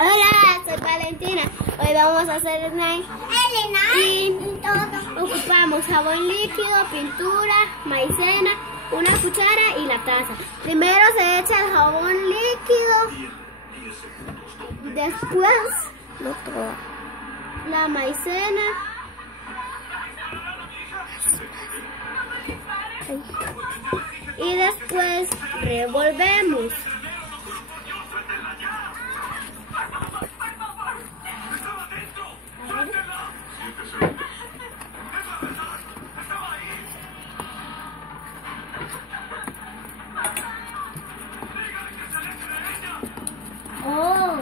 Hola, soy Valentina. Hoy vamos a hacer snack. Y ocupamos jabón líquido, pintura, maicena, una cuchara y la taza. Primero se echa el jabón líquido, después la maicena y después revolvemos. Oh.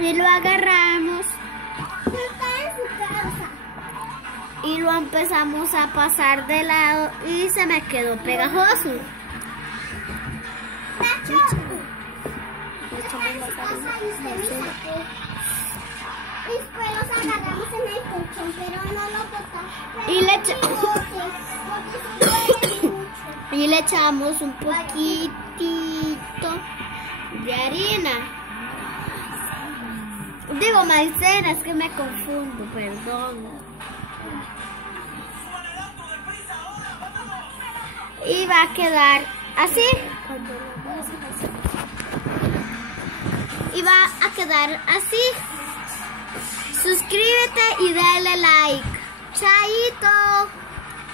Y lo agarramos y lo empezamos a pasar de lado y se me quedó pegajoso. Y le echamos un poquitito de harina. Digo maicena, es que me confundo, perdón. Y va a quedar así. Y va a quedar así. Suscríbete y dale like. Chaito.